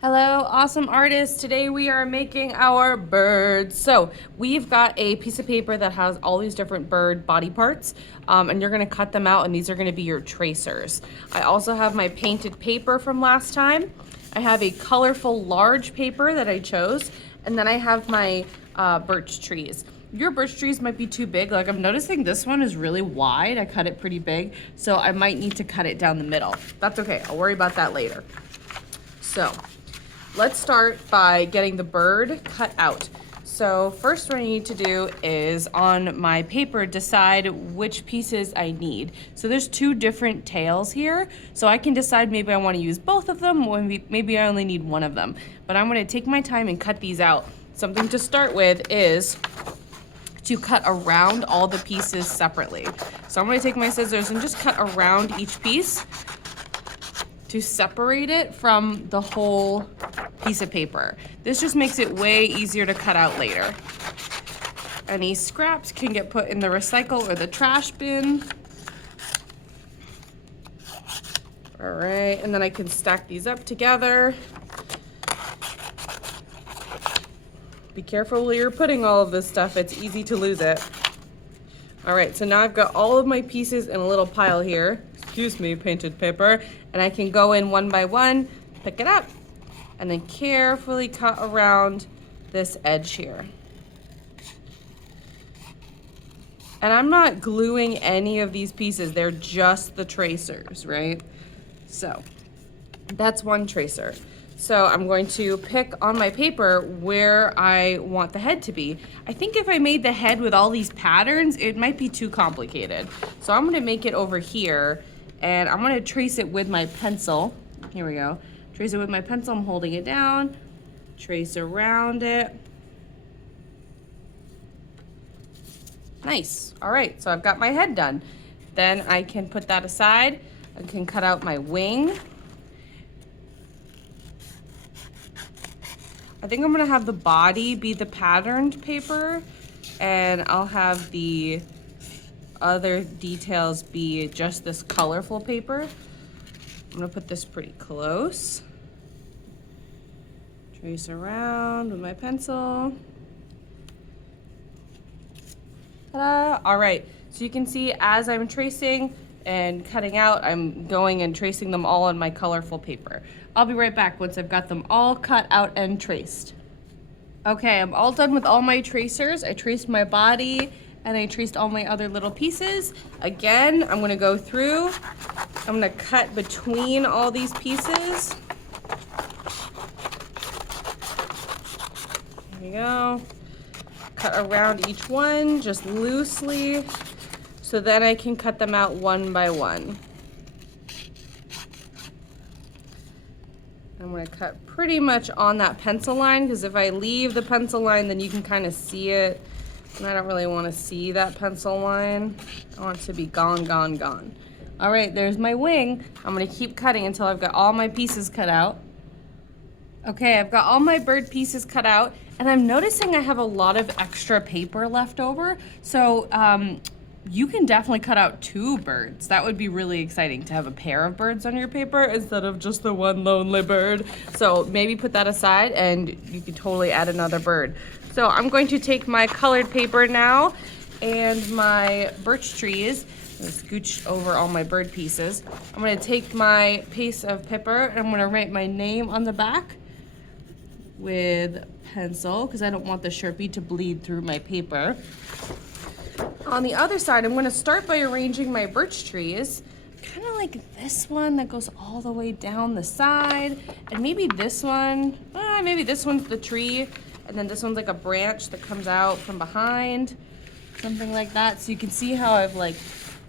Hello, awesome artists. Today we are making our birds. So we've got a piece of paper that has all these different bird body parts, and you're gonna cut them out, and these are gonna be your tracers. I also have my painted paper from last time. I have a colorful large paper that I chose, and then I have my birch trees. Your birch trees might be too big. Like I'm noticing this one is really wide. I cut it pretty big, so I might need to cut it down the middle. That's okay, I'll worry about that later. So let's start by getting the bird cut out. So first what I need to do is on my paper decide which pieces I need. So there's two different tails here. So I can decide maybe I want to use both of them or maybe I only need one of them. But I'm going to take my time and cut these out. Something to start with is to cut around all the pieces separately. So I'm going to take my scissors and just cut around each piece to separate it from the whole piece of paper. This just makes it way easier to cut out later. Any scraps can get put in the recycle or the trash bin. All right, and then I can stack these up together. Be careful where you're putting all of this stuff, it's easy to lose it. All right, so now I've got all of my pieces in a little pile here. Excuse me, painted paper. And I can go in one by one, pick it up, and then carefully cut around this edge here. And I'm not gluing any of these pieces, they're just the tracers, right? So that's one tracer. So I'm going to pick on my paper where I want the head to be. I think if I made the head with all these patterns, it might be too complicated. So I'm gonna make it over here, and I'm gonna trace it with my pencil. Here we go. Trace it with my pencil, I'm holding it down, trace around it. Nice, all right, so I've got my head done. Then I can put that aside. I can cut out my wing. I think I'm gonna have the body be the patterned paper, and I'll have the other details be just this colorful paper. I'm gonna put this pretty close. Trace around with my pencil. Ta-da! All right, so you can see as I'm tracing and cutting out, I'm going and tracing them all on my colorful paper. I'll be right back once I've got them all cut out and traced. Okay, I'm all done with all my tracers. I traced my body and I traced all my other little pieces. Again, I'm gonna go through, I'm gonna cut between all these pieces. There you go. Cut around each one, just loosely, so then I can cut them out one by one. I'm gonna cut pretty much on that pencil line, because if I leave the pencil line, then you can kind of see it. And I don't really want to see that pencil line. I want it to be gone, gone, gone. All right, there's my wing. I'm gonna keep cutting until I've got all my pieces cut out. Okay, I've got all my bird pieces cut out, and I'm noticing I have a lot of extra paper left over. So you can definitely cut out two birds. That would be really exciting to have a pair of birds on your paper instead of just the one lonely bird. So maybe put that aside and you could totally add another bird. So I'm going to take my colored paper now and my birch trees. I'm gonna scooch over all my bird pieces. I'm gonna take my piece of paper and I'm gonna write my name on the back with pencil because I don't want the Sharpie to bleed through my paper. On the other side, I'm gonna start by arranging my birch trees, kind of like this one that goes all the way down the side, and maybe this one, maybe this one's the tree, and then this one's like a branch that comes out from behind, something like that. So you can see how I've like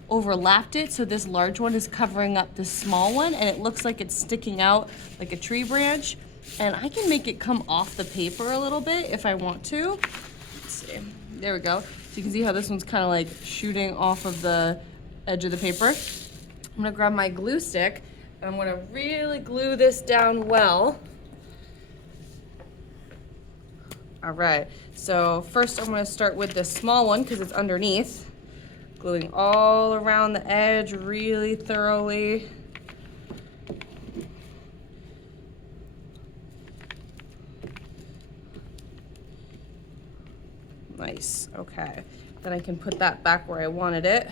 overlapped it, so this large one is covering up this small one, and it looks like it's sticking out like a tree branch, and I can make it come off the paper a little bit if I want to. Let's see, there we go. So you can see how this one's kind of like shooting off of the edge of the paper. I'm gonna grab my glue stick and I'm gonna really glue this down well. All right, so first I'm gonna start with this small one because it's underneath. Gluing all around the edge really thoroughly. Nice, okay. Then I can put that back where I wanted it.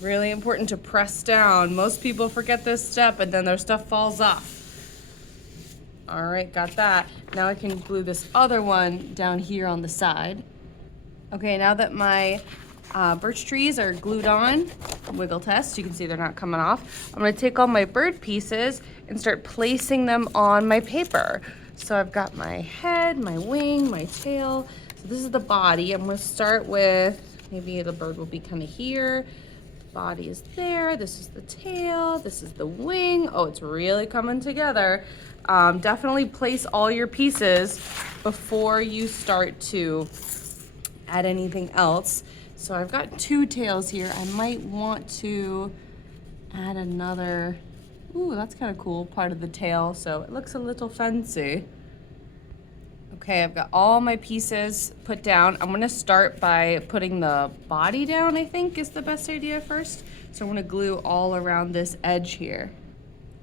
Really important to press down. Most people forget this step and then their stuff falls off. All right, got that. Now I can glue this other one down here on the side. Okay, now that my birch trees are glued on, wiggle test, you can see they're not coming off. I'm gonna take all my bird pieces and start placing them on my paper. So I've got my head, my wing, my tail. So this is the body. I'm gonna start with, maybe the bird will be kind of here. Body is there, this is the tail, this is the wing. Oh, it's really coming together. Definitely place all your pieces before you start to add anything else. So I've got 2 tails here. I might want to add another, ooh, that's kind of cool, part of the tail, so it looks a little fancy. Okay, I've got all my pieces put down. I'm gonna start by putting the body down, I think is the best idea first. So I'm gonna glue all around this edge here.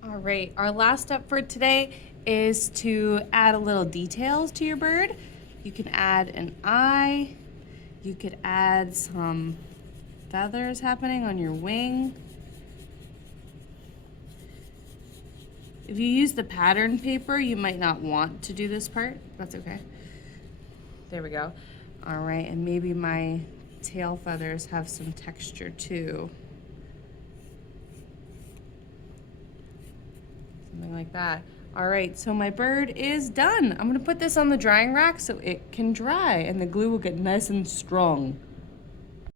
All right, our last step for today is to add a little details to your bird. You can add an eye. You could add some feathers happening on your wing. If you use the pattern paper, you might not want to do this part. That's okay. There we go. All right, and maybe my tail feathers have some texture too. Something like that. All right, so my bird is done. I'm gonna put this on the drying rack so it can dry and the glue will get nice and strong.